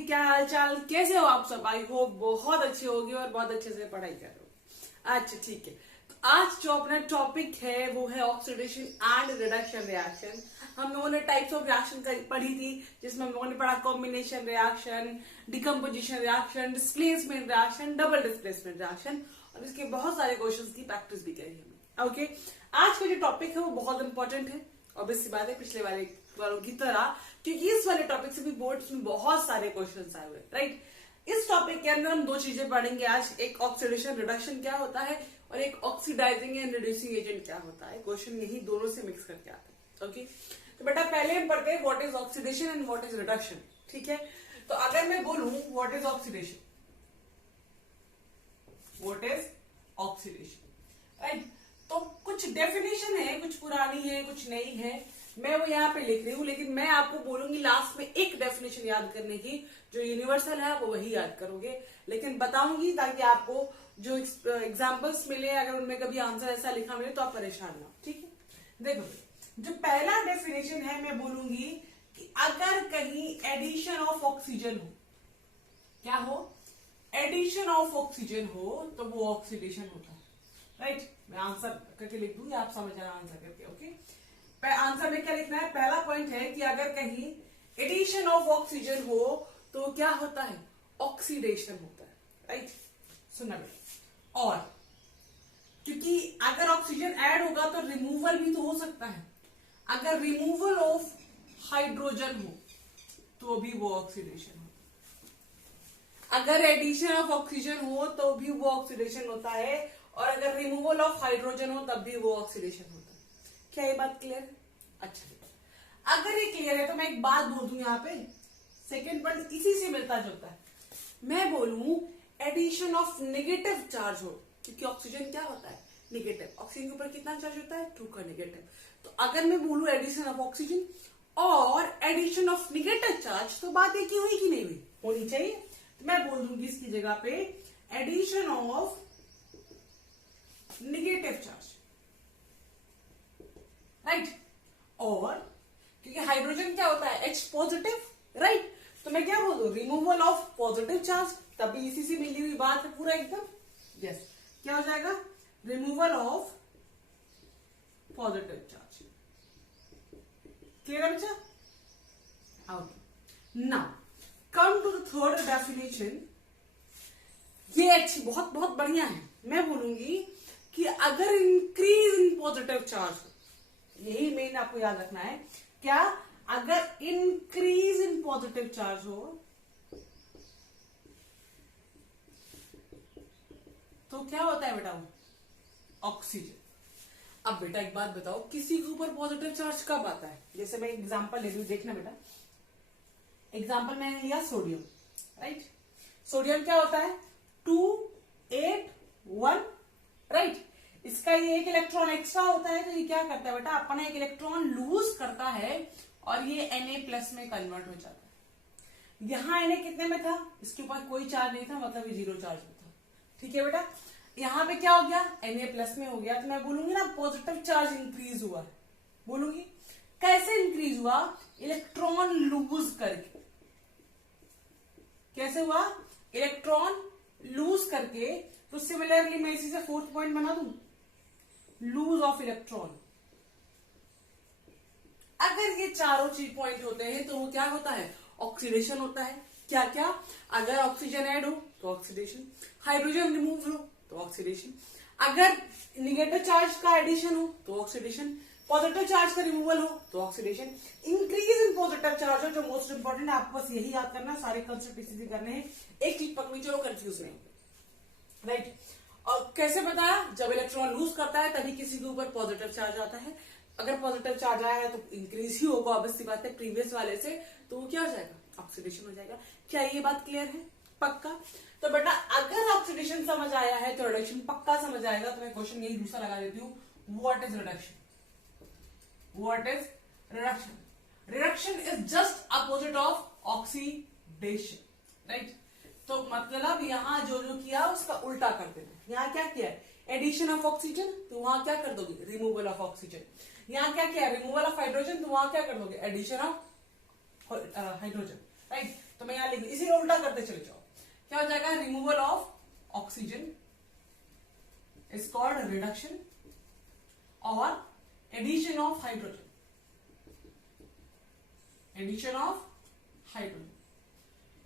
क्या हाल चाल, कैसे हो आप सब? आई होप बहुत अच्छे होगी और बहुत अच्छे से पढ़ाई कर रहे हो। अच्छा ठीक है, तो आज जो अपना टॉपिक है वो है ऑक्सीडेशन एंड रिडक्शन रिएक्शन। हम लोगों ने टाइप्स ऑफ रिएक्शन पढ़ी थी, जिसमें हम लोगों ने पढ़ा combination reaction, decomposition reaction, displacement reaction, double displacement reaction, और इसके बहुत सारे क्वेश्चंस की प्रैक्टिस भी करी हमने। ओके, आज का जो टॉपिक है वो बहुत इंपॉर्टेंट है, ऑब्वियसली बात है पिछले वालों की तरह, क्योंकि इस वाले टॉपिक से भी बोर्ड्स में बहुत सारे क्वेश्चंस आए हुए, राइट। इस टॉपिक के अंदर हम दो चीजें पढ़ेंगे आज, एक ऑक्सीडेशन रिडक्शन क्या होता है और एक ऑक्सीडाइजिंग एंड रिड्यूसिंग एजेंट क्या होता है। क्वेश्चन यही दोनों से मिक्स करके आते हैं। ओके, तो बेटा पहले हम पढ़ते हैं what is oxidation and what is reduction. ठीक है, तो अगर मैं बोलूं what is oxidation, what is oxidation, right, तो कुछ डेफिनेशन है, कुछ पुरानी है कुछ नई है, मैं वो यहाँ पे लिख रही हूँ, लेकिन मैं आपको बोलूंगी लास्ट में एक डेफिनेशन याद करने की, जो यूनिवर्सल है वो वही याद करोगे, लेकिन बताऊंगी ताकि आपको जो एग्जांपल्स मिले, अगर उनमें कभी आंसर ऐसा लिखा मिले तो आप परेशान ना हो। ठीक है, देखो जो पहला डेफिनेशन है मैं बोलूंगी कि अगर कहीं एडिशन ऑफ ऑक्सीजन हो, क्या हो, एडिशन ऑफ ऑक्सीजन हो तो वो ऑक्सीडेशन होता है, राइट। मैं आंसर करके लिख दूंगी, आप समझ जाना आंसर करके। ओके, आंसर में क्या लिखना है, पहला पॉइंट है कि अगर कहीं एडिशन ऑफ ऑक्सीजन हो तो क्या होता है, ऑक्सीडेशन होता है, राइट। सुनना बेटा, और क्योंकि अगर ऑक्सीजन ऐड होगा तो रिमूवल भी तो हो सकता है, अगर रिमूवल ऑफ हाइड्रोजन हो तो भी वो ऑक्सीडेशन होता है, अगर एडिशन ऑफ ऑक्सीजन हो तो भी वो ऑक्सीडेशन होता है, और अगर रिमूवल ऑफ हाइड्रोजन हो तब भी वो ऑक्सीडेशन होता है। क्या ये बात क्लियर है? अच्छा, अगर ये क्लियर है तो मैं एक बात बोल दूं यहाँ पे, सेकेंड पॉइंट इसी से मिलता जुलता है। मैं बोलूं एडिशन ऑफ नेगेटिव चार्ज हो, क्योंकि ऑक्सीजन क्या होता है, नेगेटिव, ऑक्सीजन के ऊपर कितना चार्ज होता है, 2 का नेगेटिव। तो अगर मैं बोलूं एडिशन ऑफ ऑक्सीजन और एडिशन ऑफ नेगेटिव चार्ज, तो बात एक ही हुई कि नहीं हुई, होनी चाहिए। तो मैं बोल दूंगी इसकी जगह पे addition of negative charge, right. और क्योंकि हाइड्रोजन क्या होता है, H पॉजिटिव, राइट, तो मैं क्या बोल दूं, रिमूवल ऑफ पॉजिटिव चार्ज, तभी इसी से मिली हुई बात है पूरा एकदम। यस, क्या हो जाएगा, removal of positive charge. Clear है बच्चा? Okay, now come to the third definition. ये अच्छी, बहुत बहुत बढ़िया है। मैं बोलूंगी कि अगर इंक्रीज इन पॉजिटिव चार्ज, यही मेन आपको याद रखना है, क्या, अगर इंक्रीज इन पॉजिटिव चार्ज हो तो क्या होता है बेटा, वो ऑक्सीजन। अब बेटा एक बात बताओ, किसी के ऊपर पॉजिटिव चार्ज कब आता है? जैसे मैं एग्जांपल ले लूं, देखना बेटा, एग्जांपल मैंने लिया सोडियम, राइट। सोडियम क्या होता है, 281, राइट। इसका ये एक इलेक्ट्रॉन एक्स्ट्रा होता है, तो ये क्या करता है बेटा, अपना एक इलेक्ट्रॉन लूज करता है और ये Na+ में कन्वर्ट हो जाता है। यहां Na कितने में था, इसके ऊपर कोई चार्ज नहीं था, मतलब ये 0 चार्ज में था। ठीक है बेटा, यहां पे क्या हो गया, Na+ में हो गया, तो मैं बोलूंगी ना पॉजिटिव चार्ज इंक्रीज हुआ, बोलूंगी कैसे इंक्रीज हुआ, इलेक्ट्रॉन लूज करके। कैसे हुआ, इलेक्ट्रॉन लूज करके। तो सिमिलरली मैं इसी से फोर्थ पॉइंट बना दूं, लूज ऑफ इलेक्ट्रॉन। अगर ये चारों चीज पॉइंट होते हैं तो वो क्या होता है, ऑक्सीडेशन होता है। क्या क्या, अगर ऑक्सीजन ऐड हो तो ऑक्सीडेशन, हाइड्रोजन रिमूव हो तो ऑक्सीडेशन, अगर निगेटिव चार्ज का एडिशन हो तो ऑक्सीडेशन, पॉजिटिव चार्ज का रिमूवल हो तो oxidation, increase in positive charge हो, जो मोस्ट इंपॉर्टेंट है, आपको बस यही याद करना, सारे कंसेप्ट इसी से करने हैं। एक चीज पकड़ी, चलो कंफ्यूज नहीं, राइट। और कैसे बताया, जब इलेक्ट्रॉन लूज करता है तभी किसी के ऊपर पॉजिटिव चार्ज आता है, अगर पॉजिटिव चार्ज आया है तो इंक्रीज ही होगा, ऑब्वियसली बात है, प्रीवियस वाले से, तो वो क्या हो जाएगा, ऑक्सीडेशन हो जाएगा। क्या ये बात क्लियर है? पक्का। तो बेटा अगर ऑक्सीडेशन समझ आया है तो रिडक्शन पक्का समझ आएगा। तो मैं क्वेश्चन यही दूसरा लगा देती हूँ, what is reduction, what is reduction, reduction is just opposite of oxidation, right. तो मतलब यहां जो जो किया उसका उल्टा कर देना। यहां क्या किया, एडिशन ऑफ ऑक्सीजन, तो वहां क्या कर दोगे, रिमूवल ऑफ ऑक्सीजन। यहां क्या किया, रिमूवल ऑफ हाइड्रोजन, तो वहां क्या कर दोगे, एडिशन ऑफ हाइड्रोजन, राइट। तो मैं यहां लिख इसी को उल्टा करते चले जाओ, क्या हो जाएगा, removal of oxygen is called reduction और addition of hydrogen, addition of hydrogen.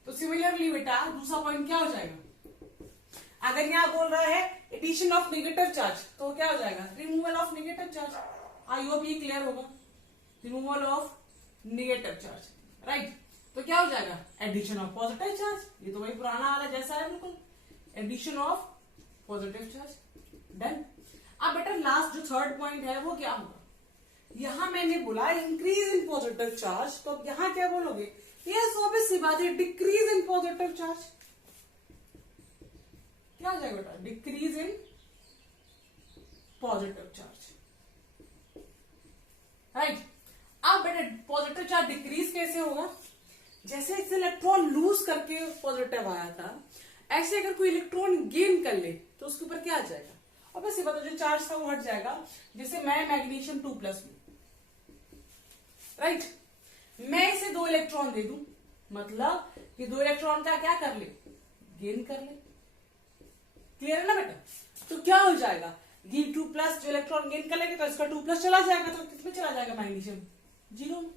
तो सिमिलरली बेटा दूसरा पॉइंट क्या हो जाएगा, अगर यहां बोल रहा है एडिशन ऑफ नेगेटिव चार्ज तो क्या हो जाएगा, removal of negative charge. I hope ये क्लियर होगा, removal of negative charge, right. तो क्या हो जाएगा, एडिशन ऑफ पॉजिटिव चार्ज, ये तो वही पुराना वाला जैसा है बिल्कुल, addition of positive charge, done. अब बेटा लास्ट जो थर्ड पॉइंट है वो क्या होगा, यहां मैंने बोला इंक्रीज इन पॉजिटिव चार्ज, तो अब यहां क्या बोलोगे, यस ऑब्वियस सी बात है, डिक्रीज इन पॉजिटिव चार्ज, क्या हो जाएगा बेटा, decrease in positive charge, right. अब बेटा पॉजिटिव चार्ज डिक्रीज कैसे होगा, जैसे इसे इलेक्ट्रॉन लूज करके पॉजिटिव आया था, ऐसे अगर कोई इलेक्ट्रॉन गेन कर ले तो उसके ऊपर क्या आ जाएगा, अब ऐसे बता जो चार्ज था वो हट जाएगा। जैसे मैं मैग्नीशियम 2+ हूं, राइट, मैं इसे 2 इलेक्ट्रॉन दे दूं, मतलब कि 2 इलेक्ट्रॉन का क्या कर ले, गेन कर ले, क्लियर है ना बेटा। तो क्या हो जाएगा, ये 2+ जो इलेक्ट्रॉन गेन कर लेंगे तो इसका 2+ चला जाएगा, तो किसमें चला जाएगा, मैग्नीशियम 0 में।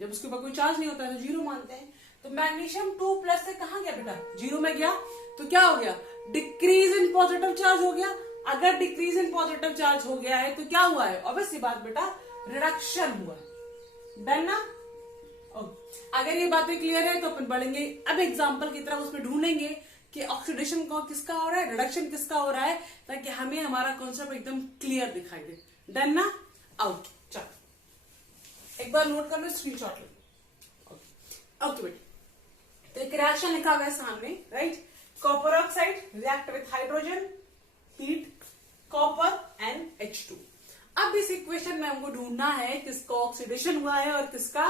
जब उसके ऊपर कोई चार्ज नहीं होता है तो 0 मानते हैं, तो मैग्नीशियम 2+ से कहां गया बेटा, 0 में गया, तो क्या हो गया, डिक्रीज इन पॉजिटिव चार्ज हो गया। अगर डिक्रीज इन पॉजिटिव चार्ज हो गया है तो क्या हुआ है, ऑब्वियस सी बात बेटा, रिडक्शन हुआ है, डन ना। अगर ये बातें क्लियर है तो अपन बढ़ेंगे अब एग्जांपल की तरफ, उसमें ढूंढेंगे कि ऑक्सीडेशन किसका हो रहा है, रिडक्शन किसका हो रहा है, ताकि हमें हमारा कॉन्सेप्ट एकदम क्लियर दिखाई दे, डन ना। आउट, चलो एक बार नोट कर लो, स्क्रीनशॉट लो, ओके बेटा। तो एक रिएक्शन लिखा हुआ है सामने, right, copper oxide react with hydrogen, heat copper and H2। अब इस इक्वेशन में हमको ढूंढना है किसका ऑक्सीडेशन हुआ है और किसका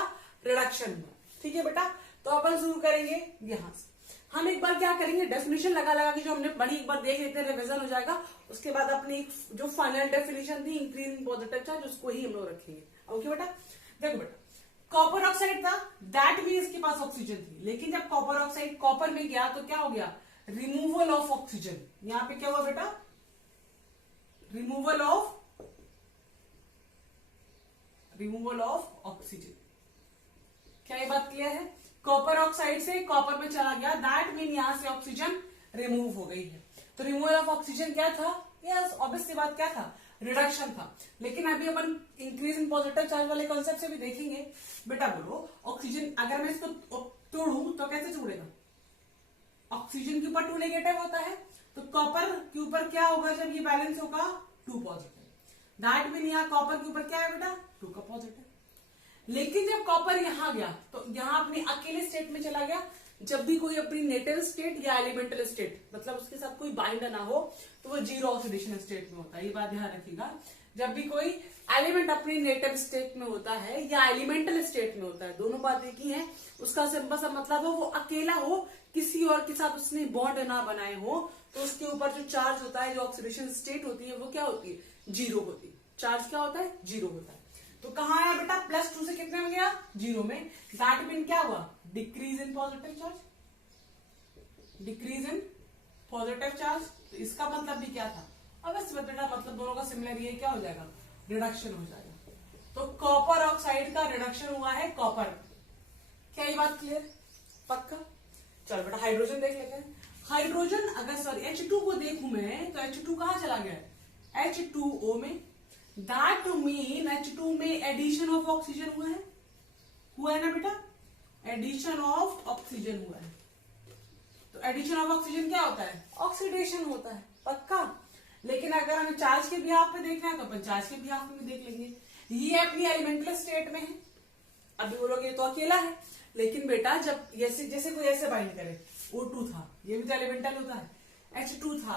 रिडक्शन हुआ, ठीक है बेटा। तो अपन शुरू करेंगे यहां से, हम एक बार क्या करेंगे, डेफिनेशन लगा लगा के जो हमने पढ़ी एक बार देख लेते हैं, रिवीजन हो जाएगा। उसके बाद अपनी जो फाइनल डेफिनेशन थी इंक्रीज इन पॉजिटिव चार्ज, उसको ही हम लोग रखेंगे, ओके बेटा। देखो बेटा, कॉपर ऑक्साइड था, दैट मीन इसके पास ऑक्सीजन थी, लेकिन जब कॉपर ऑक्साइड कॉपर में गया तो क्या हो गया, रिमूवल ऑफ ऑक्सीजन। यहां पे क्या हुआ बेटा, रिमूवल ऑफ ऑक्सीजन। क्या ये बात क्लियर है, कॉपर ऑक्साइड से कॉपर में चला गया, दैट मीन यहां से ऑक्सीजन रिमूव हो गई है। तो रिमूवल ऑफ ऑक्सीजन क्या था, यस ऑब्वियस सी बात, क्या था, रिडक्शन था। लेकिन अभी अपन इंक्रीज इन पॉजिटिव चार्ज वाले कॉन्सेप्ट से भी देखेंगे। बेटा बोलो, ऑक्सीजन अगर मैं इसको तोड़ू तो कैसे तोड़ेगा, ऑक्सीजन के ऊपर 2 नेगेटिव होता है, तो कॉपर के ऊपर क्या होगा जब ये बैलेंस होगा, 2 पॉजिटिव, दैट मीन यहाँ कॉपर के ऊपर क्या है बेटा, 2 का पॉजिटिव। लेकिन जब कॉपर यहां गया तो यहां अपनी अकेले स्टेट में चला गया। जब भी कोई अपनी नेटिव स्टेट या एलिमेंटल स्टेट, मतलब उसके साथ कोई बाइंड ना हो, तो वो 0 ऑक्सीडेशन स्टेट में होता है, ये बात ध्यान रखिएगा। जब भी कोई एलिमेंट अपनी नेटिव स्टेट में होता है या एलिमेंटल स्टेट में होता है, दोनों बात एक ही है, उसका सिंपल सा मतलब हो वो अकेला हो, किसी और के साथ उसने बॉन्ड ना बनाए हो, तो उसके ऊपर जो चार्ज होता है, जो ऑक्सीडेशन स्टेट होती है, वो क्या होती है, 0 होती है। चार्ज क्या होता है, 0 होता है। तो कहां आया बेटा, +2 से कितने में गया, 0 में, दैट मीन क्या हुआ, decrease in positive charge, decrease in positive charge. तो इसका मतलब भी क्या था, अब इस बेटा मतलब दोनों का सिमिलर, ये क्या हो जाएगा, रिडक्शन हो जाएगा। तो कॉपर ऑक्साइड का रिडक्शन हुआ है कॉपर, क्या ये बात क्लियर, पक्का। चलो बेटा हाइड्रोजन देख लेते हैं। हाइड्रोजन अगर सॉरी H2 को देखूं मैं, तो H2 कहां चला गया, H2O में, दैट मीन H2 में एडिशन ऑफ ऑक्सीजन हुआ है ना बेटा, एडिशन ऑफ ऑक्सीजन हुआ है। तो एडिशन ऑफ ऑक्सीजन क्या होता है, ऑक्सीडेशन होता है, पक्का। लेकिन अगर हमें चार्ज के बिहाफ पे देखना है तो अपन चार्ज के बिहाफ में देख लेंगे। ये अपनी एलिमेंटल स्टेट में है, अभी बोलोगे तो अकेला है, लेकिन बेटा जब जैसे कोई ऐसे बाइंड करे, O2 था, ये भी तो एलिमेंटल होता है, H2 था,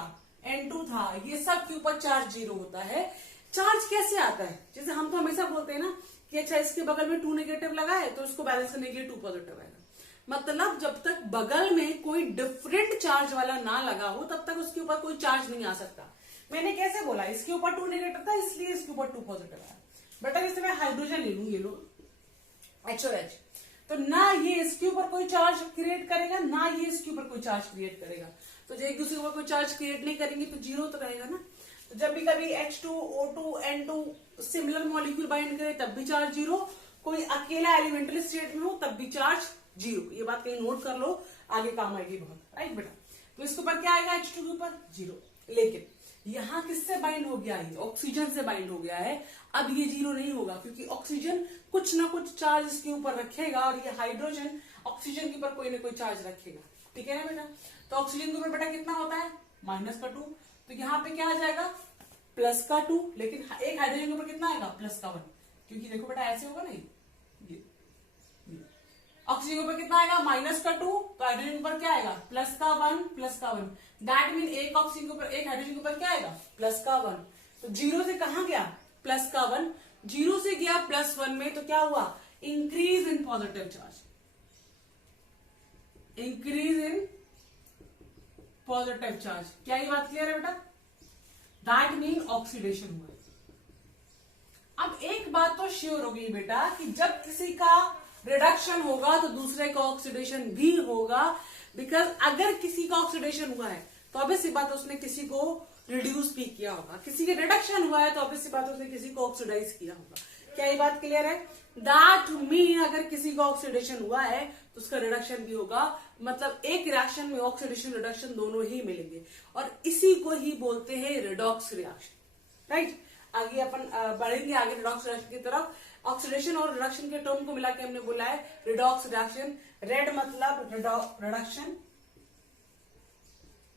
N2 था, ये सब के ऊपर चार्ज 0 होता है। चार्ज कैसे आता है, जैसे हम तो हमेशा बोलते हैं ना कि अच्छा इसके बगल में 2 नेगेटिव लगा है तो उसको बैलेंस करने के लिए 2 पॉजिटिव आएगा। मतलब जब तक बगल में कोई डिफरेंट चार्ज वाला ना लगा हो तब तक उसके ऊपर कोई चार्ज नहीं आ सकता। मैंने कैसे बोला, इसके ऊपर 2 नेगेटिव था इसलिए इसके ऊपर 2 पॉजिटिव आया। बेटा जैसे मैं हाइड्रोजन ले लू, ये लो H और H, तो ना ये इसके ऊपर कोई चार्ज क्रिएट करेगा, ना ये इसके ऊपर कोई चार्ज क्रिएट करेगा। तो जब एक दूसरे के ऊपर कोई चार्ज क्रिएट नहीं करेंगे तो जीरो तो रहेगा ना। तो जब भी कभी H2, O2, N2 similar molecule bind करे तब भी चार्ज जीरो, कोई अकेला एलिमेंटल स्टेट में हो तब भी चार्ज जीरो। ये बात कहीं नोट कर लो, आगे काम आएगी बहुत, राइट बेटा। तो इसके ऊपर क्या आएगा, H2 के ऊपर जीरो। लेकिन यहाँ किससे बाइंड हो गया, ये ऑक्सीजन से बाइंड हो गया है। अब ये जीरो नहीं होगा क्योंकि ऑक्सीजन कुछ ना कुछ चार्ज इसके ऊपर रखेगा और ये हाइड्रोजन ऑक्सीजन के ऊपर कोई ना कोई चार्ज रखेगा, ठीक है ना बेटा। तो ऑक्सीजन के ऊपर बेटा कितना होता है, -2। तो यहाँ पे क्या आ जाएगा, +2। लेकिन एक हाइड्रोजन के ऊपर कितना आएगा, +1, क्योंकि देखो बेटा ऐसे होगा ना, ये ऑक्सीजन के ऊपर कितना आएगा, -2। तो हाइड्रोजन के ऊपर क्या आएगा, +1। दैट मीन एक ऑक्सीजन के ऊपर, एक हाइड्रोजन के ऊपर क्या आएगा, +1। तो जीरो से कहां गया, +1। जीरो से गया +1 में, तो क्या हुआ, increase in positive charge, increase in positive charge. क्या ये बात क्लियर है बेटा, दैट मीन ऑक्सीडेशन हुआ। अब एक बात तो श्योर होगी बेटा कि जब किसी का रिडक्शन होगा तो दूसरे का ऑक्सीडेशन भी होगा, बिकॉज अगर किसी का ऑक्सीडेशन हुआ है तो ऑब्वियस सी बात है उसने किसी को रिड्यूस भी किया होगा, किसी का रिडक्शन हुआ है तो ऑब्वियस सी बात है उसने किसी को ऑक्सीडाइज किया होगा। क्या ये बात क्लियर है, दैट मीन अगर किसी का ऑक्सीडेशन हुआ है तो उसका रिडक्शन भी होगा, मतलब एक रिएक्शन में ऑक्सीडेशन रिडक्शन दोनों ही मिलेंगे और इसी को ही बोलते हैं रिडॉक्स रिएक्शन, राइट। आगे अपन बढ़ेंगे आगे रिडॉक्स रिएक्शन की तरफ। ऑक्सीडेशन और रिडक्शन के टर्म को मिला के हमने बोला है रिडॉक्स रिएक्शन। रेड मतलब रिडक्शन,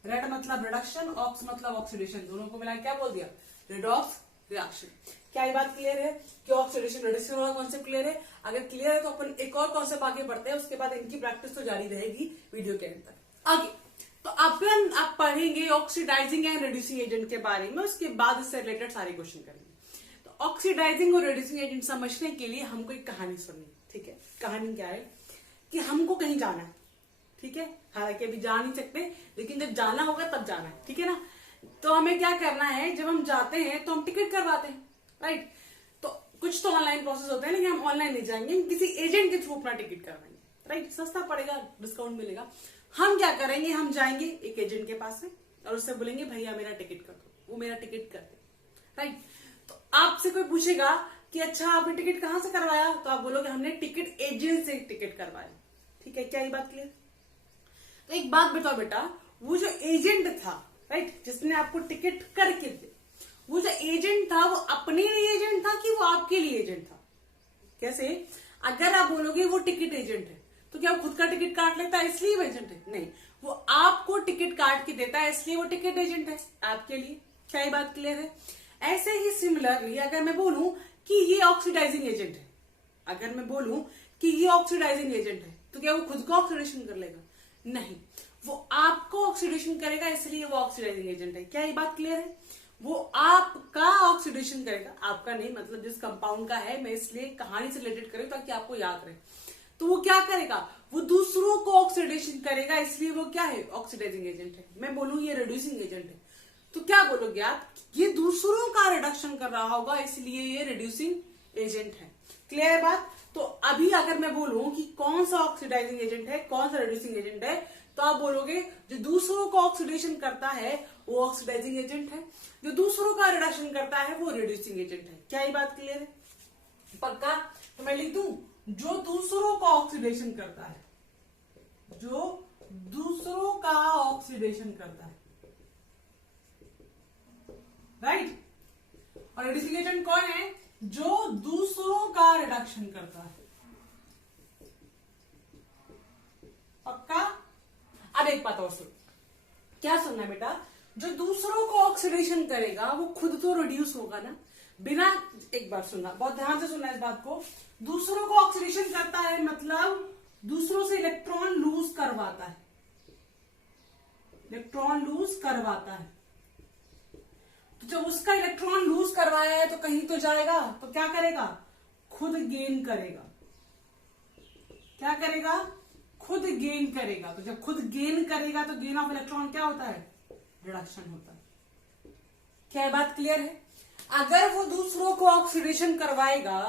रेड मतलब रिडक्शन, ऑक्स मतलब ऑक्सीडेशन, दोनों को मिला क्या बोल दिया, रिडॉक्स रिएक्शन। क्या ये बात क्लियर है कि ऑक्सीडेशन रिडक्शन वाला कॉन्सेप्ट क्लियर है। अगर क्लियर है तो अपन एक और कॉन्सेप्ट आगे बढ़ते हैं, उसके बाद इनकी प्रैक्टिस तो जारी रहेगी वीडियो के अंत तक। आगे तो अपन आप पढ़ेंगे ऑक्सीडाइजिंग एंड रिड्यूसिंग एजेंट के बारे में, उसके बाद इससे रिलेटेड सारे क्वेश्चन करेंगे। तो ऑक्सीडाइजिंग और रिड्यूसिंग एजेंट समझने के लिए हमको एक कहानी सुननी, ठीक है। कहानी क्या है कि हमको कहीं जाना है, ठीक है, हालांकि अभी जा नहीं सकते लेकिन जब जाना होगा तब जाना है, ठीक है ना। तो हमें क्या करना है, जब हम जाते हैं तो हम टिकट करवाते हैं, राइट। तो कुछ तो ऑनलाइन प्रोसेस होते हैं लेकिन हम ऑनलाइन नहीं जाएंगे, हम किसी एजेंट के थ्रू अपना टिकट करवाएंगे, राइट। सस्ता पड़ेगा, डिस्काउंट मिलेगा। हम क्या करेंगे, हम जाएंगे एक एजेंट के पास में और उससे बोलेंगे भैया मेरा टिकट कर दो, वो मेरा टिकट कर दे, राइट। तो आपसे कोई पूछेगा कि अच्छा आपने टिकट कहां से करवाया, तो आप बोलोगे हमने टिकट एजेंट से टिकट करवाया, ठीक है। क्या ये बात क्लियर। तो एक बात बताओ बेटा, वो जो एजेंट था, राइट, जिसने आपको टिकट करके दे, वो जो एजेंट था वो अपने लिए एजेंट था कि वो आपके लिए एजेंट था। कैसे, अगर आप बोलोगे वो टिकट एजेंट है तो क्या वो खुद का टिकट काट लेता है इसलिए वो एजेंट है, नहीं, वो आपको टिकट काट के देता है इसलिए वो टिकट एजेंट है आपके लिए। क्या ये बात क्लियर है। ऐसे ही सिमिलरली अगर मैं बोलूं कि ये ऑक्सीडाइजिंग एजेंट है, अगर मैं बोलूं कि ये ऑक्सीडाइजिंग एजेंट है, तो क्या वो खुद को ऑक्सीडेशन कर लेगा, नहीं, वो आपको ऑक्सीडेशन करेगा इसलिए वो ऑक्सीडाइजिंग एजेंट है। क्या ये बात क्लियर है। वो आपका ऑक्सीडेशन करेगा, आपका नहीं, मतलब जिस कंपाउंड का है, मैं इसलिए कहानी से रिलेटेड करूं ताकि आपको याद रहे। तो वो क्या करेगा, वो दूसरों को ऑक्सीडेशन करेगा इसलिए वो क्या है, ऑक्सीडाइजिंग एजेंट है। मैं बोलूं ये रिड्यूसिंग एजेंट है तो क्या बोलोगे आप, ये दूसरों का रिडक्शन कर रहा होगा इसलिए ये रिड्यूसिंग एजेंट है। क्लियर है बात। तो अभी अगर मैं बोलूं कि कौन सा ऑक्सीडाइजिंग एजेंट है, कौन सा रिड्यूसिंग एजेंट है, तो आप बोलोगे जो दूसरों को ऑक्सीडेशन करता है वो ऑक्सीडाइजिंग एजेंट है, जो दूसरों का रिडक्शन करता है वो रिड्यूसिंग एजेंट है। क्या ये बात क्लियर है, पक्का। तो मैं लिख दूं जो दूसरों का ऑक्सीडेशन करता है, जो दूसरों का ऑक्सीडेशन करता है, राइट। और रिड्यूसिंग एजेंट कौन है, जो दूसरों का रिडक्शन करता है, पक्का। अब एक बात और सुन, क्या सुनना है बेटा, जो दूसरों को ऑक्सीडेशन करेगा वो खुद तो रिड्यूस होगा ना, बिना, एक बार सुनना, बहुत ध्यान से सुनना इस बात को। दूसरों को ऑक्सीडेशन करता है मतलब दूसरों से इलेक्ट्रॉन लूज करवाता है, इलेक्ट्रॉन लूज करवाता है। तो जब उसका इलेक्ट्रॉन लूज करवाया है तो कहीं तो जाएगा, तो क्या करेगा, खुद गेन करेगा। क्या करेगा, खुद गेन करेगा। तो जब खुद गेन करेगा तो गेन ऑफ इलेक्ट्रॉन क्या होता है, रिडक्शन होता है। क्या बात क्लियर है। अगर वो दूसरों को ऑक्सीडेशन करवाएगा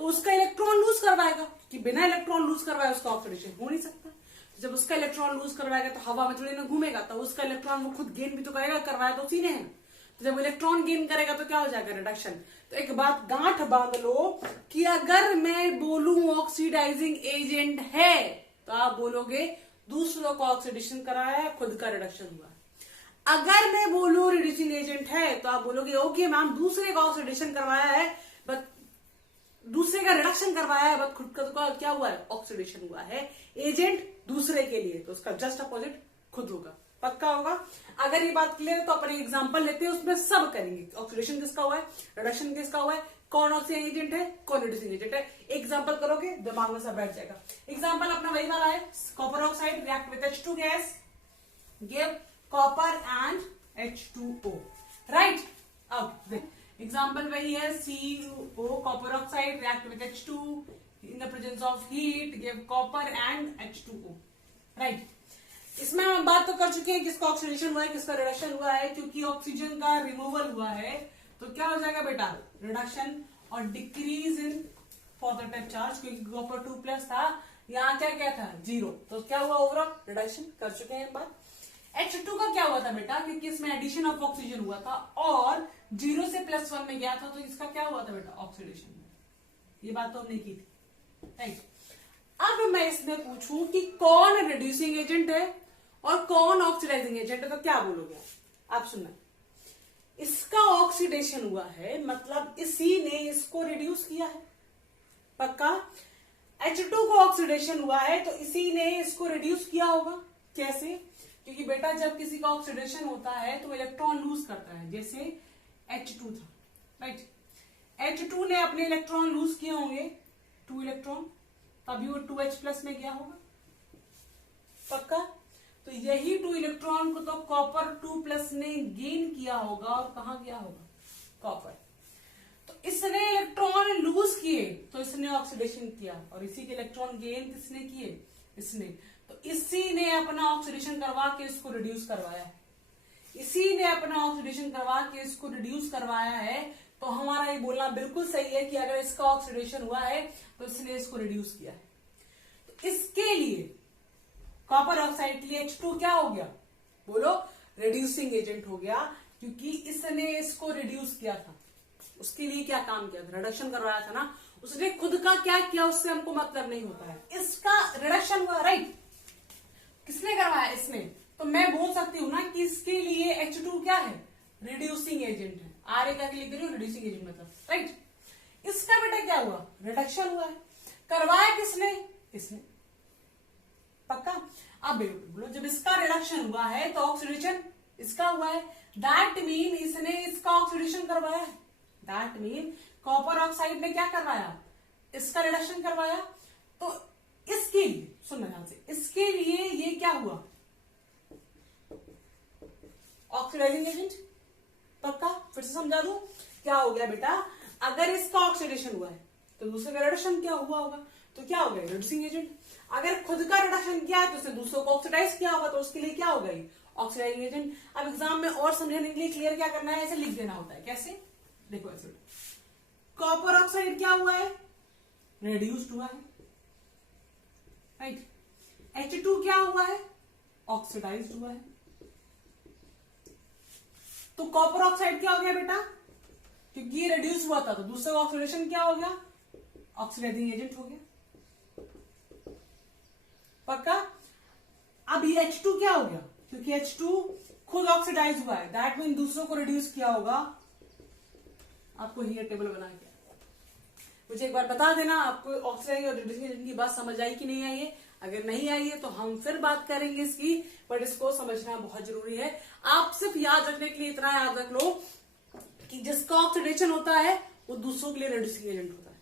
तो उसका इलेक्ट्रॉन लूज करवाएगा, कि बिना इलेक्ट्रॉन लूज करवाए उसका ऑक्सीडेशन हो नहीं सकता। जब उसका इलेक्ट्रॉन लूज करवाएगा तो हवा में थोड़ी ना घूमेगा, तो उसका इलेक्ट्रॉन वो खुद गेन भी तो करेगा, करवाया तो उसी ने है। तो जब इलेक्ट्रॉन गेन करेगा तो क्या हो जाएगा, रिडक्शन। तो एक बात गांठ बांध लो कि अगर मैं बोलूं ऑक्सीडाइजिंग एजेंट है तो आप बोलोगे दूसरों को ऑक्सीडेशन कराया है, खुद का रिडक्शन हुआ है। अगर मैं बोलूं रिड्यूसिंग एजेंट है तो आप बोलोगे ओके मैम दूसरे का ऑक्सीडेशन करवाया है बट दूसरे का रिडक्शन करवाया है बट खुद का तो क्या हुआ है, ऑक्सीडेशन हुआ है। एजेंट दूसरे के लिए तो उसका जस्ट अपोजिट खुद होगा, पक्का होगा। अगर ये बात क्लियर है तो अपन एग्जांपल लेते हैं, उसमें सब करेंगे। ऑक्सीडेशन किसका हुआ है, रिडक्शन किसका हुआ है, कौन ऑक्सीडेशन एजेंट है, कौन रिड्यूसिंग एजेंट है। एग्जांपल करोगे दिमाग में सब बैठ जाएगा। एग्जांपल अपना वही वाला है, copper oxide react with H2 gas, give copper and H2O, right. अब एग्जांपल वही है, CO copper oxide react with H2 in the presence of heat, give copper and H2O, right. इसमें हम बात तो कर चुके हैं किसका ऑक्सीडेशन हुआ है, किसका रिडक्शन हुआ है। क्योंकि ऑक्सीजन का रिमूवल हुआ है तो क्या हो जाएगा बेटा, रिडक्शन और डिक्रीज इन पॉजिटिव चार्ज, क्योंकि कॉपर 2+ था, यहाँ क्या क्या था, 0, तो क्या हुआ, ओवरऑल रिडक्शन कर चुके हैं एक बार। H2 का क्या हुआ था बेटा, क्योंकि इसमें एडिशन ऑफ ऑक्सीजन हुआ था और 0 से +1 में गया था, तो इसका क्या हुआ था बेटा, ऑक्सीडेशन। ये बात तो हमने की थी, राइट। अब मैं इसमें पूछूं कि कौन रिड्यूसिंग एजेंट है और कौन ऑक्सीडाइजिंग एजेंट है, तो क्या बोलोगे आप सुनना। इसका ऑक्सीडेशन हुआ है मतलब इसी ने इसको रिड्यूस किया है, पक्का। H2 को ऑक्सीडेशन हुआ है तो इसी ने इसको रिड्यूस किया होगा। कैसे, क्योंकि बेटा जब किसी का ऑक्सीडेशन होता है तो इलेक्ट्रॉन लूज करता है, जैसे H2 था, राइट। H2 ने अपने इलेक्ट्रॉन लूज किए होंगे 2 इलेक्ट्रॉन, तभी वो 2H+ में गया होगा, पक्का। तो यही 2 इलेक्ट्रॉन को तो कॉपर 2+ ने गेन किया होगा, और कहां गया होगा, कॉपर। तो इसने इलेक्ट्रॉन लूज किए तो इसने ऑक्सीडेशन किया, और इसी के इलेक्ट्रॉन गेन किसने किए, इसने। तो इसी ने अपना ऑक्सीडेशन करवा के इसको रिड्यूस करवाया है, इसी ने अपना ऑक्सीडेशन करवा के इसको रिड्यूस करवाया है। तो हमारा ये बोलना बिल्कुल सही है कि अगर इसका ऑक्सीडेशन हुआ है तो इसने इसको रिड्यूस किया है। तो इसके लिए कॉपर ऑक्साइड के लिए H2 क्या हो गया, बोलो, रिड्यूसिंग एजेंट हो गया, क्योंकि इसने इसको रिड्यूस किया था। उसके लिए क्या काम किया था, रिडक्शन करवाया था ना, उसने खुद का क्या किया उससे हमको मतलब नहीं होता है, इसका रिडक्शन हुआ, राइट। किसने करवाया, इसने। तो मैं बोल सकती हूं ना कि इसके लिए H2 क्या है, रिड्यूसिंग एजेंट है। आर क्या लिख रही हूँ, रिड्यूसिंग एजेंट मतलब, राइट। इसका बेटा क्या हुआ, रिडक्शन हुआ है, करवाया किसने, इसने, पक्का। अब बोलो जब इसका रिडक्शन हुआ है तो ऑक्सीडेशन इसका हुआ है, दैट मीन इसने इसका ऑक्सीडेशन करवाया है, दैट मीन कॉपर ऑक्साइड ने क्या करवाया, इसका रिडक्शन करवाया। तो इसके लिए सुनना ध्यान से, इसके लिए ये क्या हुआ, ऑक्सीडाइजिंग एजेंट, पक्का। फिर से समझा दूं, क्या हो गया बेटा, अगर इसका ऑक्सीडेशन हुआ है तो दूसरे का रिडक्शन क्या हुआ होगा, तो क्या हो गया, रिड्यूसिंग एजेंट। अगर खुद का रिडक्शन किया है तो उसने दूसरों को ऑक्सीडाइज किया होगा, तो उसके लिए क्या हो गई, ऑक्सीडाइजिंग एजेंट। अब एग्जाम में और समझने के लिए क्लियर क्या करना है, ऐसे लिख देना होता है। कैसे, देखो ऐसे, कॉपर ऑक्साइड क्या हुआ है, रिड्यूस्ड हुआ है, राइट। H2 क्या हुआ है, ऑक्सीडाइज्ड हुआ है। तो कॉपर ऑक्साइड क्या हो गया बेटा, क्योंकि ये रिड्यूस हुआ था तो दूसरा ऑक्सीडेशन क्या हो गया, ऑक्सीडाइजिंग एजेंट हो गया, पक्का। अब ये H2 क्या हो गया, क्योंकि H2 खुद ऑक्सीडाइज हुआ है, दैट मीन दूसरों को रिड्यूस किया होगा। आपको ये टेबल बना के मुझे एक बार बता देना, आपको ऑक्सीडाइजिंग और रिड्यूसिंग एजेंट की बात समझ आई कि नहीं आई है। अगर नहीं आई है तो हम फिर बात करेंगे इसकी, बट इसको समझना बहुत जरूरी है। आप सिर्फ याद रखने के लिए इतना याद रख लो कि जिसका ऑक्सीडेशन होता है वो दूसरों के लिए रिड्यूसिंग एजेंट होता है,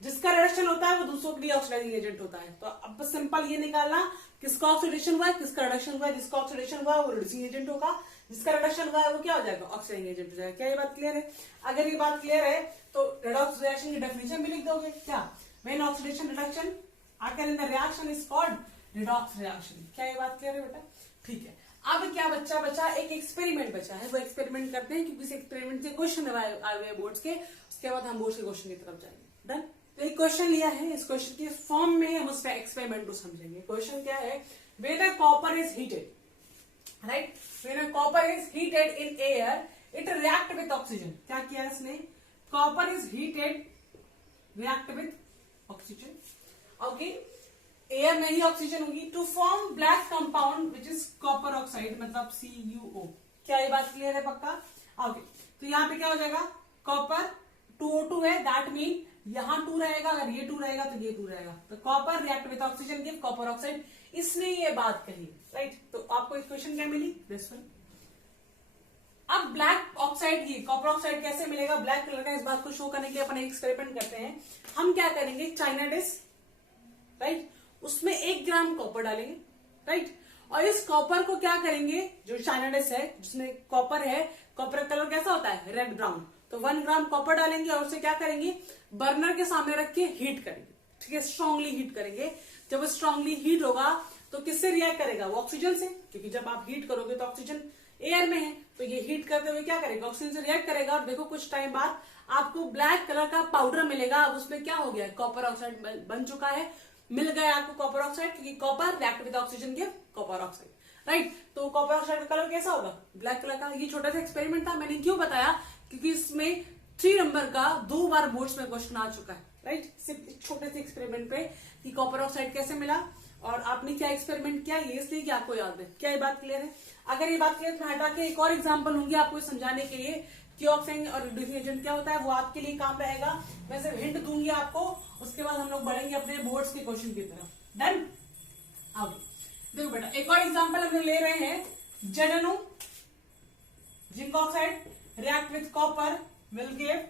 जिसका रिडक्शन होता है वो दूसरों के लिए ऑक्सीडाइजिंग एजेंट होता है। तो अब सिंपल ये निकालना, किसका ऑक्सीडेशन हुआ है, किसका रिडक्शन हुआ है। जिसका ऑक्सीडेशन हुआ है वो रिड्यूसिंग एजेंट होगा, जिसका रिडक्शन हुआ है वो क्या हो जाएगा, ऑक्सीडाइजिंग एजेंट हो जाएगा। क्या ये बात क्लियर है? अगर ये बात क्लियर है तो रेडॉक्स रिएक्शन की डेफिनेशन भी लिख दोगे क्या, व्हेन ऑक्सीडेशन रिडक्शन आकर in the reaction is called redox reaction. क्या ये बात क्लियर है बेटा? ठीक है। अब क्या बचा एक एक्सपेरिमेंट बचा है, वो एक्सपेरिमेंट करते हैं क्योंकि इस एक्सपेरिमेंट से क्वेश्चन आए हुए बोर्ड्स के, उसके बाद हम बोर्ड्स के क्वेश्चन की तरफ जाएंगे। डन। एक क्वेश्चन लिया है, इस क्वेश्चन के फॉर्म में हम उसका एक्सपेरिमेंट को समझेंगे। क्वेश्चन क्या है, when copper is heated, right, when copper is heated in air it react with oxygen. क्या किया इसने, copper is heated react with oxygen, okay, air में ही ऑक्सीजन होगी, to form black compound which is copper oxide, मतलब CuO। क्या ये बात क्लियर है पक्का? ओके, तो यहाँ पे क्या हो जाएगा, कॉपर 2O2 है, दैट मीन यहां 2 रहेगा, अगर ये 2 रहेगा तो ये 2 रहेगा, तो copper react with oxygen give copper oxide, इसने ये बात कही, राइट। तो आपको इक्वेशन क्या मिली, दिस वन। अब ब्लैक ऑक्साइड, ये कॉपर ऑक्साइड कैसे मिलेगा ब्लैक कलर का, इस बात को शो करने के लिए अपन एक एक्सपेरिमेंट करते हैं। हम क्या करेंगे, चाइना डिश, राइट, उसमें 1 ग्राम कॉपर डालेंगे, राइट, और इस कॉपर को क्या करेंगे, जो चाइना डिश है जिसमें कॉपर है, कॉपर का कलर कैसा होता है, रेड ब्राउन, तो 1 ग्राम कॉपर डालेंगे और उसे क्या करेंगे, बर्नर के सामने रख के हीट करेंगे, ठीक है, स्ट्रांगली हीट करेंगे। जब वो स्ट्रांगली हीट होगा तो किससे रिएक्ट करेगा, वो ऑक्सीजन से, क्योंकि जब आप हीट करोगे तो ऑक्सीजन एयर में है, तो ये हीट करते हुए क्या करेगा, ऑक्सीजन से रिएक्ट करेगा, और देखो कुछ टाइम बाद आपको ब्लैक कलर का पाउडर मिलेगा। अब उसमें क्या हो गया, कॉपर ऑक्साइड बन चुका है, मिल गया आपको कॉपर ऑक्साइड, क्योंकि copper react with oxygen give copper oxide, right. तो कॉपर ऑक्साइड का कलर कैसा होगा, ब्लैक कलर का। ये छोटा सा एक्सपेरिमेंट था, मैंने क्यों बताया, क्योंकि इसमें 3 नंबर का 2 बार बोर्ड्स में क्वेश्चन आ चुका है, राइट, सिर्फ छोटे से एक्सपेरिमेंट पे कि कॉपर ऑक्साइड कैसे मिला और आपने क्या एक्सपेरिमेंट किया, ये इसलिए कि आपको याद है। क्या ये बात क्लियर है? अगर ये बात क्लियर, मैं हटा के एक और एग्जांपल लूंगी आपको समझाने के लिए कि ऑक्सीजन और रिड्यूसिंग एजेंट क्या होता है, वो आपके लिए काम रहेगा। मैं सिर्फ हिंट दूंगी आपको, उसके बाद हम लोग बढ़ेंगे अपने बोर्ड्स के क्वेश्चन की तरफ। डन? आगे देखो बेटा, एक और एग्जांपल हम लोग ले रहे हैं, ZnO, zinc oxide react with copper will give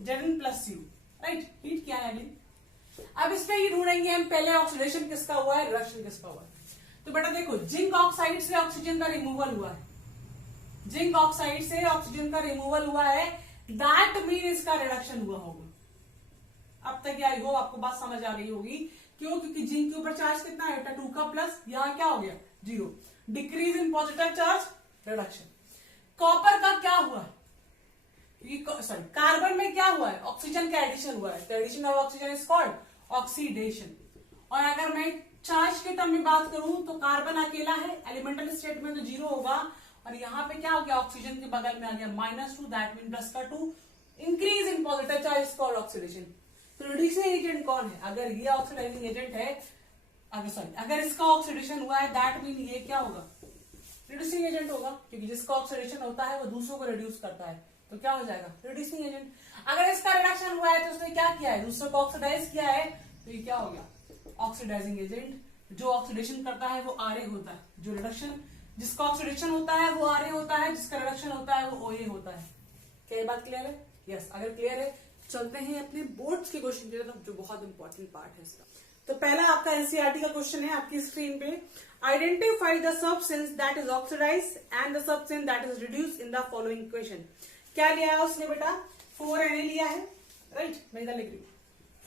Zn+Cu, right, heat किया है अभी। अब इस पे ही ढूंढेंगे हम पहले ऑक्सीडेशन किसका हुआ है, रिडक्शन किसका हुआ है। तो बेटा देखो, जिंक ऑक्साइड से ऑक्सीजन का रिमूवल हुआ है, जिंक ऑक्साइड से ऑक्सीजन का रिमूवल हुआ है, दैट मीन इसका रिडक्शन हुआ होगा। अब तक आई होप आपको बात समझ आ रही होगी, क्यों, क्योंकि जिंक के ऊपर चार्ज कितना है बेटा, 2 का प्लस, यहां क्या हो गया 0, decrease in positive charge, reduction. Copper का क्या हुआ है, सॉरी, कार्बन में क्या हुआ है, ऑक्सीजन का एडिशन हुआ है, तो addition of oxygen is called oxidation. और अगर मैं चार्ज के टर्म में बात करूं तो कार्बन अकेला है, एलिमेंटल स्टेट में तो 0 होगा, और यहाँ पे क्या हो गया, ऑक्सीजन के बगल में आ गया -2, दैट मीन प्लस का 2, increase in positive charge is called oxidation. तो रिड्यूसिंग एजेंट कौन है, अगर ये ऑक्सीडाइजिंग एजेंट है, अगर इसका ऑक्सीडेशन हुआ है, दैट मीन ये क्या होगा, रिड्यूसिंग एजेंट होगा, क्योंकि जिसका ऑक्सीडेशन होता है वो दूसरों को रिड्यूस करता है, तो क्या हो जाएगा, रिड्यूसिंग एजेंट। अगर इसका रिडक्शन हुआ है तो उसने क्या किया है, दूसरे को ऑक्सीडाइज किया है, तो ये क्या हो गया, ऑक्सीडाइजिंग एजेंट। जो ऑक्सीडेशन करता है वो Ra होता है, जो रिडक्शन, जिसका ऑक्सीडेशन होता है वो Ra होता है, जिसका रिडक्शन होता है वो OA होता है। क्या ये बात क्लियर है? यस, अगर क्लियर है चलते हैं अपने बोर्ड्स के क्वेश्चन की तरफ, जो बहुत इंपॉर्टेंट पार्ट है इसका। तो पहला आपका एनसीईआरटी का क्वेश्चन है आपकी स्क्रीन पे, identify the substance that is oxidise and the substance that is reduce in the following equation. क्या लिया है उसने बेटा, 4Na लिया है, राइट, मैं इधर लिख रही हूँ,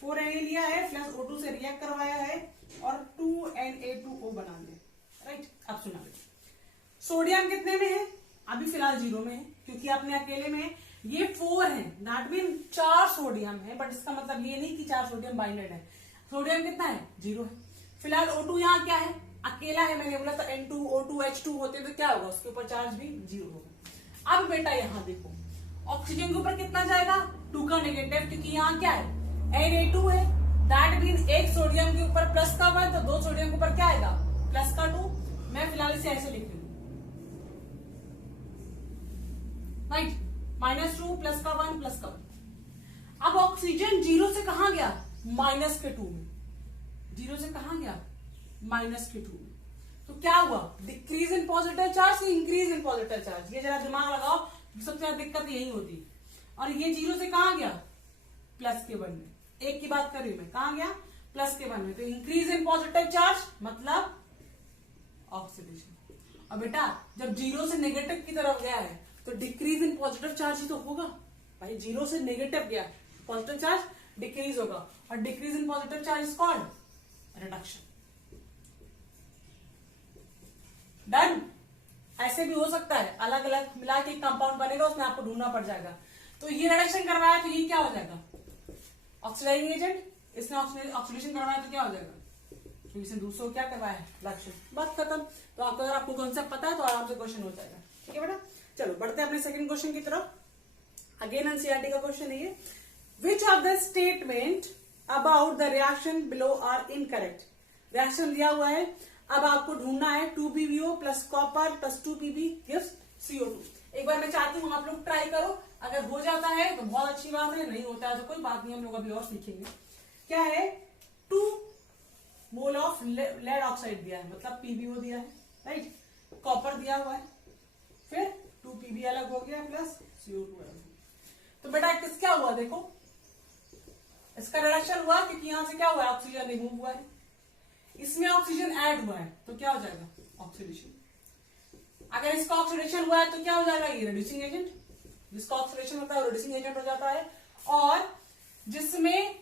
4Na लिया है, प्लस O2 से रिएक्ट करवाया है और 2Na2O बना दिया, राइट। अब सुना बेटा, सोडियम कितने में है, अभी फिलहाल 0 में है, क्योंकि आपने अकेले में, ये 4 है, दैट मीन 4 सोडियम है, बट इसका मतलब ये नहीं कि 4 सोडियम बाइंडेड है। सोडियम कितना है, 0 है। फिलहाल O2 यहाँ क्या है, अकेला है, मैंने बोला था N2O2H2 होते तो क्या होगा, उसके ऊपर चार्ज भी 0 होगा। अब बेटा यहाँ देखो, ऑक्सीजन के ऊपर कितना जाएगा, 2 का नेगेटिव, क्योंकि यहाँ क्या है, Na2 है, दैट मीन एक सोडियम के ऊपर प्लस का 1, तो 2 सोडियम के ऊपर क्या आएगा, प्लस का 2। मैं फिलहाल इसे ऐसे लिख रही हूँ, राइट, -2 प्लस का 1 प्लस का 1। अब ऑक्सीजन 0 से कहां गया, -2 में, 0 से कहां गया, -2 में। तो क्या हुआ, decrease in positive charge, increase in positive charge, ये जरा दिमाग लगाओ, सबसे ज्यादा दिक्कत यही होती है। और ये 0 से कहां गया, +1 में, एक की बात कर रही हूं मैं, कहां गया, +1 में, तो इंक्रीज इन पॉजिटिव चार्ज मतलब ऑक्सीडेशन। और बेटा जब 0 से नेगेटिव की तरफ गया है तो डिक्रीज इन पॉजिटिव चार्ज ही तो होगा भाई, 0 से नेगेटिव गया, पॉजिटिव चार्ज डिक्रीज होगा, और decrease in positive charge is called reduction. Done? ऐसे भी हो सकता है, अलग अलग मिला के एक कंपाउंड बनेगा, उसमें आपको ढूंढना पड़ जाएगा। तो ये रिडक्शन करवाया तो ये क्या हो जाएगा, ऑक्सीडाइजिंग एजेंट, इसने ऑक्सीडेशन करवाया तो क्या हो जाएगा, क्योंकि इसने दूसरों क्या करवाया है, रिडक्शन, बात खत्म। तो अगर आपको कॉन्सेप्ट पता है तो आराम से क्वेश्चन हो जाएगा। ठीक है बेटा, चलो बढ़ते हैं अपने सेकंड क्वेश्चन की तरफ। अगेन एनसीईआरटी का क्वेश्चन है ये, which of the statement about the reaction below are incorrect. Reaction दिया हुआ है, अब आपको ढूंढना है 2PbO plus copper plus 2Pb gives CO2। एक बार मैं चाहती हूँ आप लोग ट्राई करो, अगर हो जाता है तो बहुत अच्छी बात है, नहीं होता है तो कोई बात नहीं, हम लोग अभी और सीखेंगे। क्या है, 2 मोल ऑफ लेड ऑक्साइड दिया है, मतलब PbO दिया है, राइट, कॉपर दिया हुआ है, फिर 2Pb अलग हो गया प्लस CO2 अलग। तो बेटा किस क्या हुआ, देखो इसका रिडक्शन हुआ क्योंकि यहां से क्या हुआ है, ऑक्सीजन रिमूव हुआ है, इसमें ऑक्सीजन ऐड हुआ है तो क्या हो जाएगा, ऑक्सीडेशन। अगर इसका ऑक्सीडेशन हुआ है तो क्या हो जाएगा, ये रिड्यूसिंग एजेंट, जिसका ऑक्सीडेशन होता है वो रिड्यूसिंग एजेंट हो जाता है, और जिसमें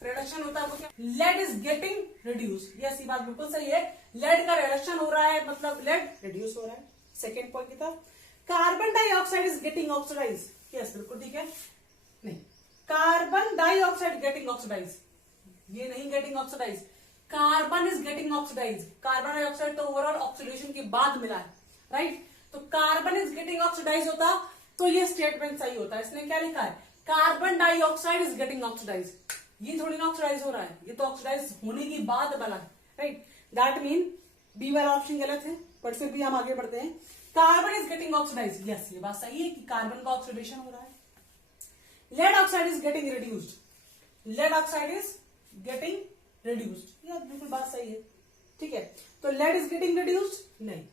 रिडक्शन होता है वो क्या, lead is getting reduce. Yes, ये बात बिल्कुल सही है, लेड का रिडक्शन हो रहा है मतलब लेड रिड्यूस हो रहा है। सेकेंड पॉइंट की तरफ, carbon dioxide is getting oxidise. Yes, बिल्कुल ठीक है, नहीं, कार्बन डाइऑक्साइड गेटिंग ऑक्सीडाइज, ये नहीं getting oxidise, carbon is getting oxidise. Carbon dioxide तो ओवरऑल ऑक्सीडेशन के बाद मिला है, राइट, तो कार्बन इज गेटिंग ऑक्सीडाइज होता तो ये स्टेटमेंट सही होता है। इसने क्या लिखा है, carbon dioxide is getting oxidise, ये थोड़ी ना ऑक्सीडाइज हो रहा है, ये तो ऑक्सीडाइज होने के बाद बना है, राइट, दैट मीन बी वाला ऑप्शन गलत है, पर फिर भी हम आगे बढ़ते हैं। Carbon is getting oxidise, yes ये बात सही है कि कार्बन का ऑक्सीडेशन हो रहा है। Lead oxide is getting reduced, lead oxide is getting reduced, यार बिल्कुल बात सही है। ठीक है, तो लेड इज गेटिंग रिड्यूस्ड, नहीं,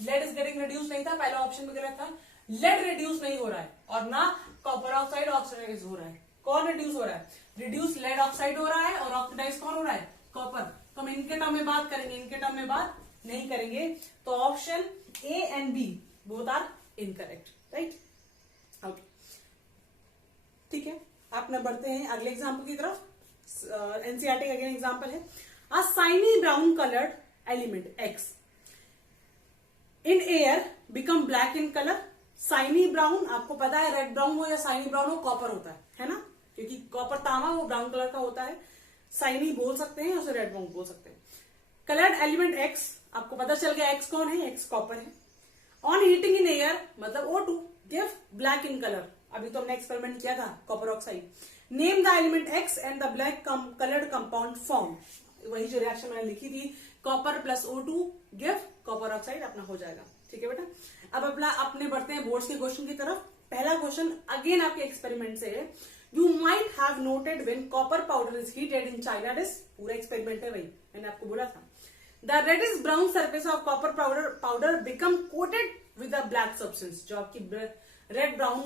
लेड इज गेटिंग रिड्यूस्ड नहीं था, पहला ऑप्शन में गलत था, लेड रिड्यूस नहीं हो रहा है, और ना कॉपर ऑक्साइड ऑक्सीडाइज हो रहा है। कौन रिड्यूस हो रहा है, रिड्यूस लेड ऑक्साइड हो रहा है, और ऑक्सीडाइज कौन हो रहा है, कॉपर। तो हम इनके टर्म में बात करेंगे, इनके टर्म में बात नहीं करेंगे, तो option A and B both are incorrect, right, okay. ठीक है, आप न बढ़ते हैं अगले एग्जाम्पल की तरफ। एनसीईआरटी का अगेन एग्जाम्पल है, अ shiny brown coloured element X in air become black in colour. Shiny brown, आपको पता है रेड ब्राउन हो या शाइनी ब्राउन हो, कॉपर होता है ना, क्योंकि कॉपर तांबा वो ब्राउन कलर का होता है, शाइनी बोल सकते हैं, उसे रेड ब्राउन बोल सकते हैं। कलर्ड एलिमेंट X, आपको पता चल गया X कौन है, X कॉपर है। ऑन हीटिंग इन एयर मतलब O2 give black in colour, अभी तो हमने एक्सपेरिमेंट किया था copper oxide. Name the element X and the black coloured compound form, वही जो रिएक्शन मैंने लिखी थी, copper plus O2 give copper oxide, अपना हो जाएगा। ठीक है बेटा, अब अपने बढ़ते हैं बोर्ड्स के क्वेश्चन की तरफ। पहला क्वेश्चन अगेन आपके एक्सपेरिमेंट से है, you might have noted when copper powder is heated in China dish, पूरा एक्सपेरिमेंट है भाई, मैंने आपको बोला था, the reddish brown surface of copper powder become coated with a black substance. जो आपकी रेड ब्राउन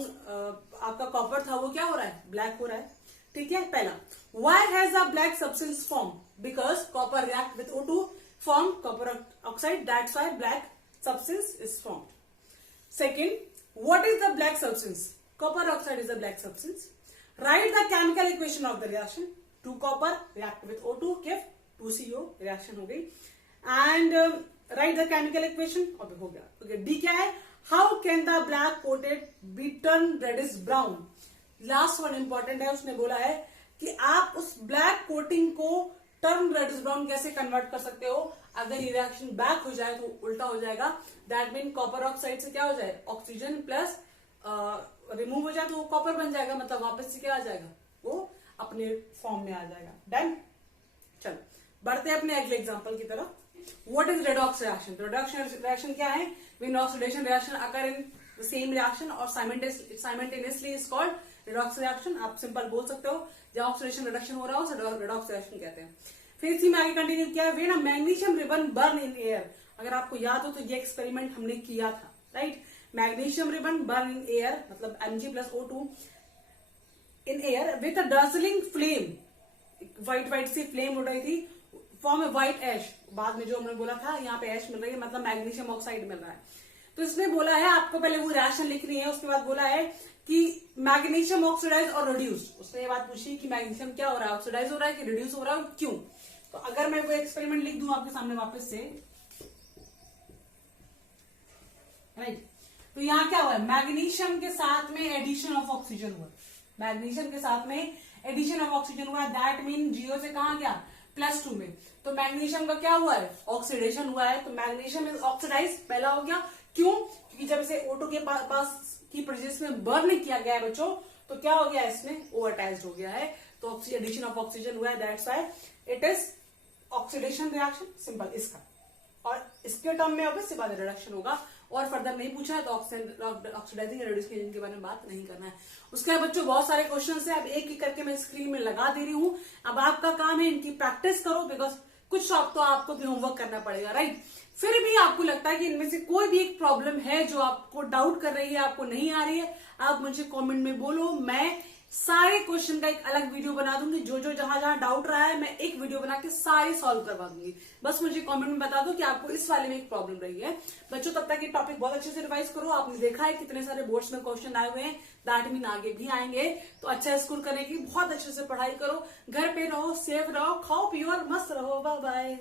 आपका कॉपर था वो क्या हो रहा है, ब्लैक हो रहा है। ठीक है, पहला, why has a black substance form, because copper react with O2 form copper oxide, that's why black substance is formed. Second, what is the black substance? Copper oxide is a black substance. Write the chemical equation of the reaction. 2 copper react with O2 give 2CO, reaction हो गई, and write the chemical equation, अब हो गया। Okay, D क्या है, how can the black coated be turned reddish brown? Last one important है, उसने बोला है कि आप उस ब्लैक कोटिंग को टर्न रेडिश ब्राउन कैसे कन्वर्ट कर सकते हो। अगर ये रिएक्शन बैक हो जाए तो उल्टा हो जाएगा, दैट मीन कॉपर ऑक्साइड से क्या हो जाए, ऑक्सीजन प्लस रिमूव हो जाए तो वो कॉपर बन जाएगा, मतलब वापस से क्या आ जाएगा, वो अपने फॉर्म में आ जाएगा। डन, चलो बढ़ते हैं अपने अगले एग्जांपल की तरफ। What is redox reaction? Redox reaction क्या है, when oxidation reaction occur in the same reaction और simultaneously is called redox reaction. आप सिंपल बोल सकते हो, जब ऑक्सीडेशन रिडक्शन हो रहा हो उसे रेडॉक्स रिएक्शन कहते हैं। फिर इसी में आगे कंटिन्यू किया है, when a magnesium ribbon burn in air. अगर आपको याद हो तो ये एक्सपेरिमेंट हमने किया था, right, magnesium ribbon burn in air मतलब Mg+O2 in air with a dazzling flame, white सी फ्लेम उड़ रही थी, फॉर्म ए व्हाइट ऐश। बाद में जो हमने बोला था यहाँ पे ऐश मिल रही है मतलब मैग्नीशियम ऑक्साइड मिल रहा है। तो इसने बोला है आपको पहले वो रिएक्शन लिखनी है, उसके बाद बोला है कि मैग्नीशियम ऑक्सीडाइज और रिड्यूस। उसने ये बात पूछी कि मैग्नीशियम क्या हो रहा है, ऑक्सीडाइज हो रहा है कि रिड्यूस हो रहा है, क्यों। तो अगर मैं वो एक्सपेरिमेंट लिख दूं आपके सामने वापस से, राइट, तो यहाँ क्या हुआ है, मैग्नीशियम के साथ में एडिशन ऑफ ऑक्सीजन हुआ, मैग्नीशियम के साथ में एडिशन ऑफ ऑक्सीजन हुआ है, दैट मीन 0 से कहा गया +2 में। तो मैग्नीशियम का क्या हुआ है, ऑक्सीडेशन हुआ है। तो मैग्नीशियम इज ऑक्सीडाइज, पहला हो गया। क्यों? क्योंकि जब इसे O2 के पास की प्रेजेंस में बर्न किया गया है बच्चों, तो क्या हो गया, इसमें O अटैच्ड हो गया है, तो एडिशन ऑफ ऑक्सीजन हुआ है, that's why it is oxidation reaction, simple इसका। और इसके टर्म में ऑब्वियसली बाद रिडक्शन होगा, और फर्दर नहीं पूछा है तो ऑक्सीडाइजिंग रेडियोसिंग एजेंट के बारे में बात नहीं करना है। उसके बाद बच्चों बहुत सारे क्वेश्चन है, अब एक एक करके मैं स्क्रीन में लगा दे रही हूं। अब आपका काम है इनकी प्रैक्टिस करो, बिकॉज कुछ तो आपको भी होमवर्क करना पड़ेगा, राइट। फिर भी आपको लगता है कि इनमें से कोई भी एक प्रॉब्लम है जो आपको डाउट कर रही है, आपको नहीं आ रही है, आप मुझे कमेंट में बोलो, मैं सारे क्वेश्चन का एक अलग वीडियो बना दूंगी। जो जहां जहां डाउट रहा है मैं एक वीडियो बना के सारे सॉल्व करवा दूंगी। बस मुझे कमेंट में बता दो कि आपको इस वाले में एक प्रॉब्लम रही है। बच्चों तब तक ये टॉपिक बहुत अच्छे से रिवाइज करो। आपने देखा है कितने सारे बोर्ड्स में क्वेश्चन आए हुए हैं, दैट मीन आगे भी आएंगे। तो अच्छा स्कोर करने की बहुत अच्छे से पढ़ाई करो, घर पे रहो, सेफ रहो, खाओ पियो और मस्त रहो। Bye bye.